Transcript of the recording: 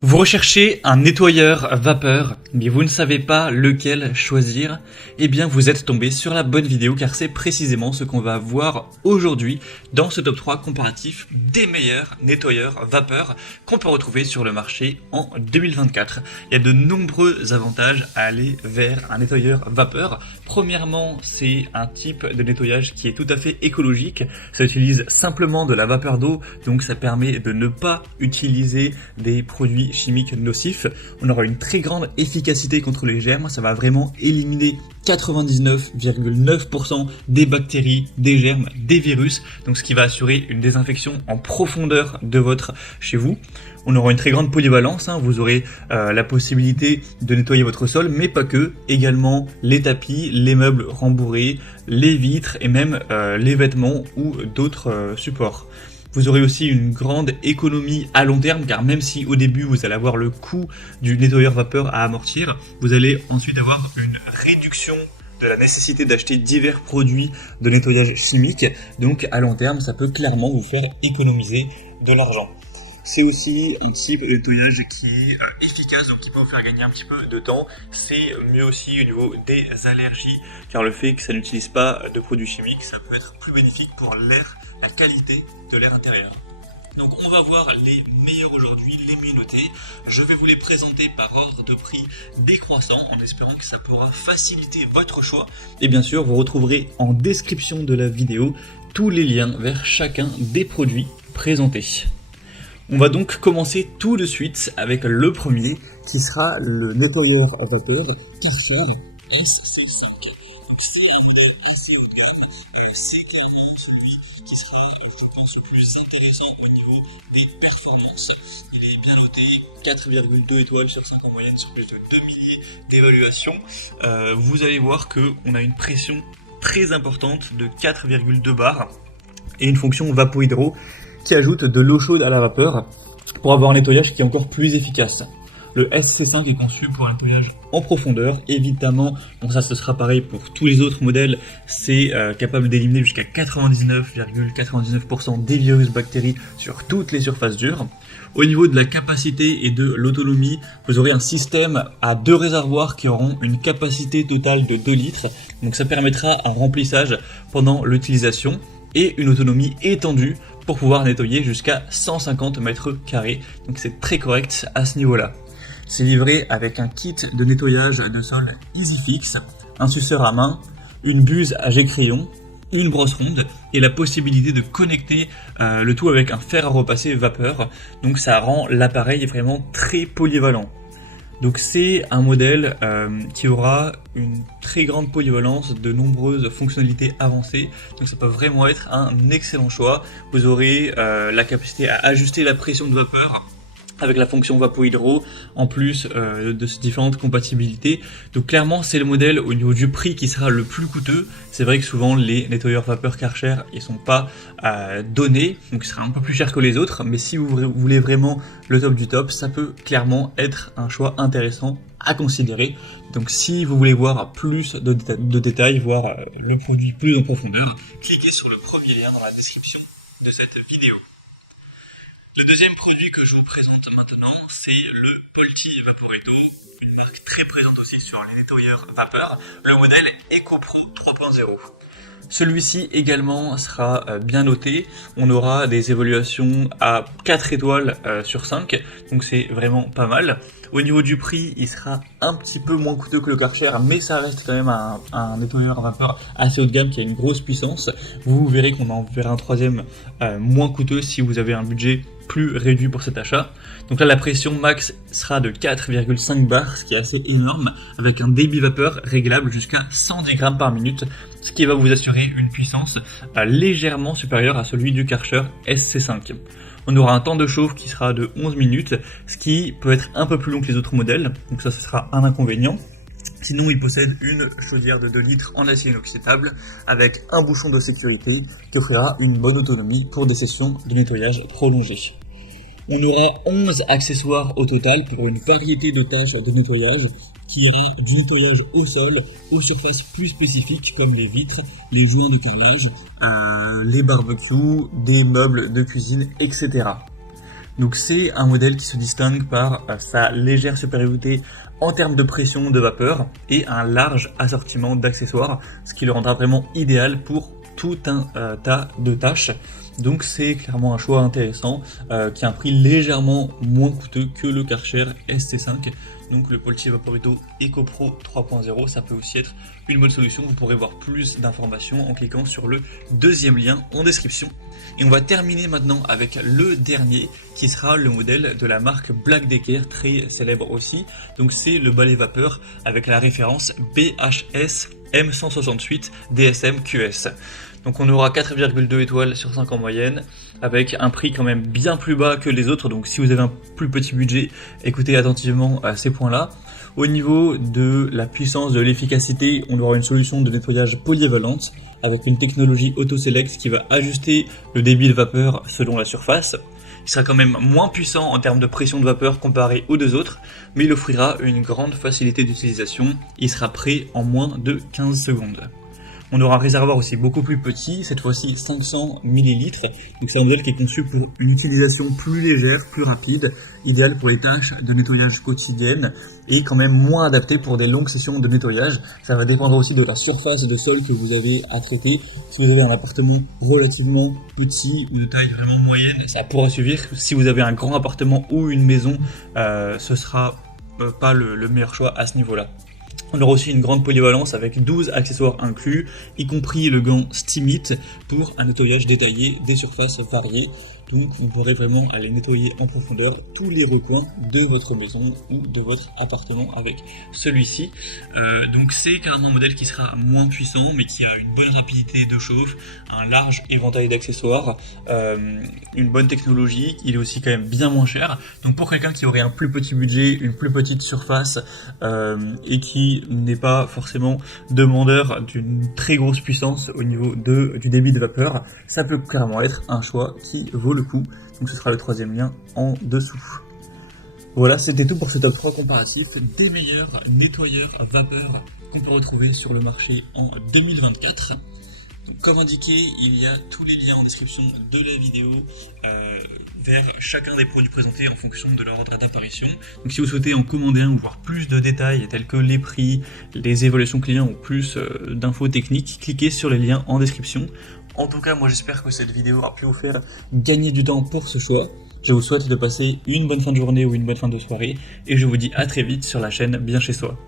Vous recherchez un nettoyeur vapeur, mais vous ne savez pas lequel choisir? Eh bien, vous êtes tombé sur la bonne vidéo car c'est précisément ce qu'on va voir aujourd'hui dans ce top 3 comparatif des meilleurs nettoyeurs vapeur qu'on peut retrouver sur le marché en 2024. Il y a de nombreux avantages à aller vers un nettoyeur vapeur. Premièrement, c'est un type de nettoyage qui est tout à fait écologique. Ça utilise simplement de la vapeur d'eau, donc ça permet de ne pas utiliser des produits chimiques nocifs. On aura une très grande efficacité contre les germes, ça va vraiment éliminer 99,9% des bactéries, des germes, des virus, donc ce qui va assurer une désinfection en profondeur de votre chez vous. On aura une très grande polyvalence, vous aurez la possibilité de nettoyer votre sol, mais pas que, également les tapis, les meubles rembourrés, les vitres et même les vêtements ou d'autres supports. Vous aurez aussi une grande économie à long terme, car même si au début vous allez avoir le coût du nettoyeur vapeur à amortir, vous allez ensuite avoir une réduction de la nécessité d'acheter divers produits de nettoyage chimique. Donc à long terme, ça peut clairement vous faire économiser de l'argent. C'est aussi un type de nettoyage qui est efficace, donc qui peut vous faire gagner un petit peu de temps. C'est mieux aussi au niveau des allergies, car le fait que ça n'utilise pas de produits chimiques, ça peut être plus bénéfique pour l'air, la qualité de l'air intérieur. Donc on va voir les meilleurs aujourd'hui, les mieux notés. Je vais vous les présenter par ordre de prix décroissant en espérant que ça pourra faciliter votre choix. Et bien sûr, vous retrouverez en description de la vidéo tous les liens vers chacun des produits présentés. On va donc commencer tout de suite avec le premier qui sera le nettoyeur à vapeur Carcher SC5. Donc c'est un modèle assez haut de gamme, c'est clairement celui qui sera, je pense, le plus intéressant au niveau des performances. Il est bien noté, 4,2 étoiles sur 5 en moyenne sur plus de 2 milliers d'évaluations. Vous allez voir qu'on a une pression très importante de 4,2 bars et une fonction vapo-hydro qui ajoute de l'eau chaude à la vapeur pour avoir un nettoyage qui est encore plus efficace. Le SC5 est conçu pour un nettoyage en profondeur, évidemment, donc ça ce sera pareil pour tous les autres modèles, c'est capable d'éliminer jusqu'à 99,99% des virus bactéries sur toutes les surfaces dures. Au niveau de la capacité et de l'autonomie, vous aurez un système à 2 réservoirs qui auront une capacité totale de 2 litres, donc ça permettra un remplissage pendant l'utilisation et une autonomie étendue pour pouvoir nettoyer jusqu'à 150 mètres carrés, donc c'est très correct à ce niveau-là. C'est livré avec un kit de nettoyage de sol EasyFix, un suceur à main, une buse à jet crayon, une brosse ronde et la possibilité de connecter le tout avec un fer à repasser vapeur, donc ça rend l'appareil vraiment très polyvalent. Donc c'est un modèle qui aura une très grande polyvalence, de nombreuses fonctionnalités avancées, donc ça peut vraiment être un excellent choix. Vous aurez la capacité à ajuster la pression de vapeur avec la fonction vapo-hydro, en plus de ces différentes compatibilités. Donc clairement c'est le modèle au niveau du prix qui sera le plus coûteux. C'est vrai que souvent les nettoyeurs vapeur Karcher ils sont pas donnés, donc il sera un peu plus cher que les autres, mais si vous voulez vraiment le top du top, ça peut clairement être un choix intéressant à considérer. Donc si vous voulez voir plus de détails, voir le produit plus en profondeur, cliquez sur le premier lien dans la description de cette vidéo. Le deuxième produit que je vous présente maintenant, c'est le Polti Vaporetto, une marque très présente aussi sur les nettoyeurs vapeur, le modèle EcoPro 3.0. Celui-ci également sera bien noté, on aura des évaluations à 4 étoiles sur 5, donc c'est vraiment pas mal. Au niveau du prix, il sera un petit peu moins coûteux que le Karcher, mais ça reste quand même un nettoyeur à vapeur assez haut de gamme qui a une grosse puissance. Vous verrez qu'on en verra un troisième moins coûteux si vous avez un budget plus réduit pour cet achat. Donc là la pression max sera de 4,5 bars, ce qui est assez énorme, avec un débit vapeur réglable jusqu'à 110 grammes par minute, ce qui va vous assurer une puissance légèrement supérieure à celui du Karcher SC5. On aura un temps de chauffe qui sera de 11 minutes, ce qui peut être un peu plus long que les autres modèles, donc ça ce sera un inconvénient. Sinon, il possède une chaudière de 2 litres en acier inoxydable avec un bouchon de sécurité qui offrira une bonne autonomie pour des sessions de nettoyage prolongées. On aura 11 accessoires au total pour une variété de tâches de nettoyage qui ira du nettoyage au sol aux surfaces plus spécifiques comme les vitres, les joints de carrelage, les barbecues, des meubles de cuisine, etc. Donc c'est un modèle qui se distingue par sa légère supériorité en termes de pression de vapeur et un large assortiment d'accessoires, ce qui le rendra vraiment idéal pour tout un tas de tâches. Donc c'est clairement un choix intéressant qui a un prix légèrement moins coûteux que le Karcher SC5. Donc le Polti Vaporito EcoPro 3.0, ça peut aussi être une bonne solution. Vous pourrez voir plus d'informations en cliquant sur le deuxième lien en description. Et on va terminer maintenant avec le dernier qui sera le modèle de la marque Black Decker, très célèbre aussi. Donc c'est le balai vapeur avec la référence BHS M168 DSM QS. Donc on aura 4,2 étoiles sur 5 en moyenne, avec un prix quand même bien plus bas que les autres, donc si vous avez un plus petit budget, écoutez attentivement à ces points-là. Au niveau de la puissance, de l'efficacité, on aura une solution de nettoyage polyvalente, avec une technologie AutoSelect qui va ajuster le débit de vapeur selon la surface. Il sera quand même moins puissant en termes de pression de vapeur comparé aux deux autres, mais il offrira une grande facilité d'utilisation, il sera prêt en moins de 15 secondes. On aura un réservoir aussi beaucoup plus petit, cette fois-ci 500 ml. Donc c'est un modèle qui est conçu pour une utilisation plus légère, plus rapide, idéal pour les tâches de nettoyage quotidiennes et quand même moins adapté pour des longues sessions de nettoyage. Ça va dépendre aussi de la surface de sol que vous avez à traiter. Si vous avez un appartement relativement petit ou de taille vraiment moyenne, ça pourra suffire. Si vous avez un grand appartement ou une maison, ce sera pas le meilleur choix à ce niveau-là. On aura aussi une grande polyvalence avec 12 accessoires inclus, y compris le gant Steamit pour un nettoyage détaillé des surfaces variées. Donc vous pourrez vraiment aller nettoyer en profondeur tous les recoins de votre maison ou de votre appartement avec celui-ci. Donc c'est carrément un modèle qui sera moins puissant mais qui a une bonne rapidité de chauffe, un large éventail d'accessoires, une bonne technologie, il est aussi quand même bien moins cher. Donc pour quelqu'un qui aurait un plus petit budget, une plus petite surface et qui n'est pas forcément demandeur d'une très grosse puissance au niveau du débit de vapeur, ça peut carrément être un choix qui vaut le coup. Donc ce sera le troisième lien en dessous. Voilà, c'était tout pour ce top 3 comparatif des meilleurs nettoyeurs vapeur qu'on peut retrouver sur le marché en 2024. Donc, comme indiqué, il y a tous les liens en description de la vidéo vers chacun des produits présentés en fonction de leur ordre d'apparition. Donc si vous souhaitez en commander un ou voir plus de détails tels que les prix, les évaluations clients ou plus d'infos techniques, cliquez sur les liens en description. En tout cas, moi j'espère que cette vidéo aura pu vous faire gagner du temps pour ce choix. Je vous souhaite de passer une bonne fin de journée ou une bonne fin de soirée et je vous dis à très vite sur la chaîne Bien Chez Soi.